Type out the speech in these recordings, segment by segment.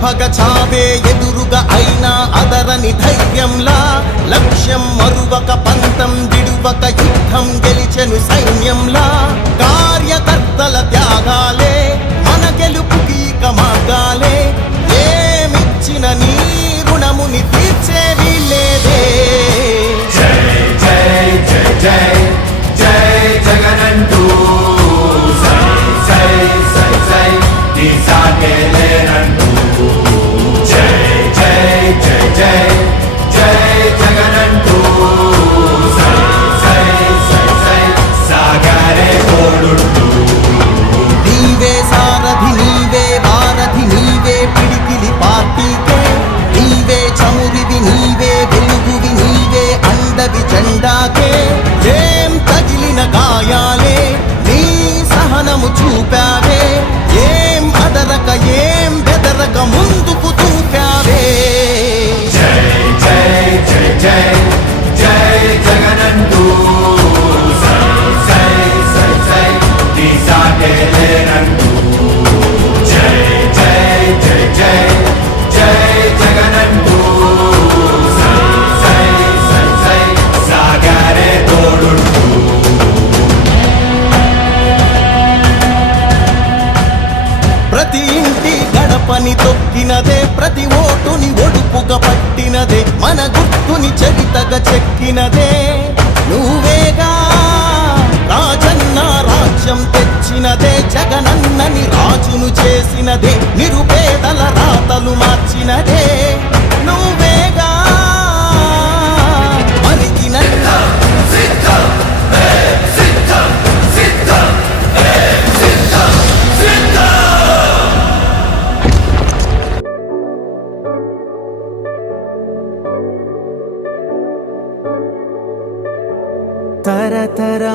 ప్రభగ చావే ఎదురుగా అయినా అదరని ధైర్యంలా లక్ష్యం మరువక పంతం విడువక యుద్ధం గెలిచెను సైన్యంలా కార్యకర్తల త్యాగాలే మన గెలుపుకి ఇక ప్రతి ఇంటి గడపని తొక్కినదే ప్రతి ఓటుని ఒడుపుగా పట్టినదే మన గుర్తుని చరితగా చెక్కినదే. నువ్వే రాజును చేసినదే నిరుపేదల రాతలు మార్చినదే.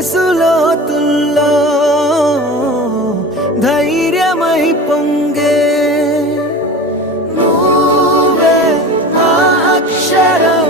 మనసులోతుల్లో ధైర్యమై పొంగే నువ్వే నా అక్షరం.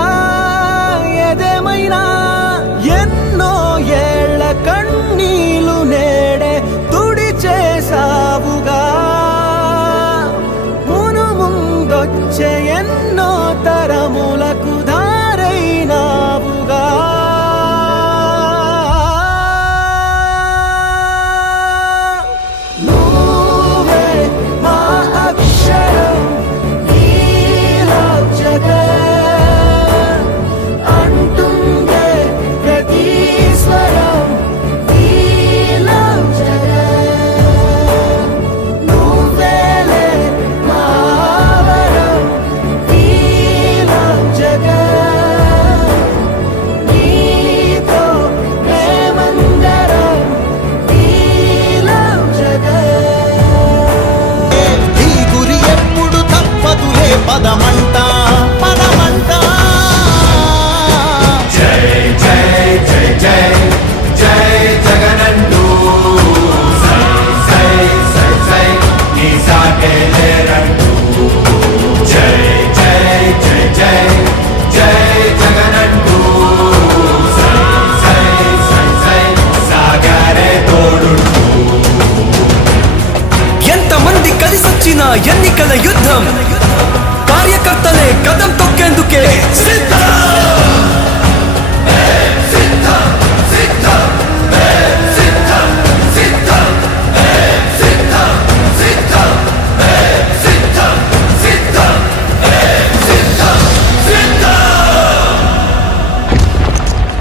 పదమంట పదమంట జై జై జై జై జై జగనండు సై సై సై సై నీ సాటే లేరంటూ జై జై జై జై జై జగనండు సై సై సై సై సాగరే తోడు ఎంతమంది కలిసొచ్చిన ఎన్నికల యుద్ధం. కార్యకర్తలే కదం తొక్కేందుకే సిద్ధం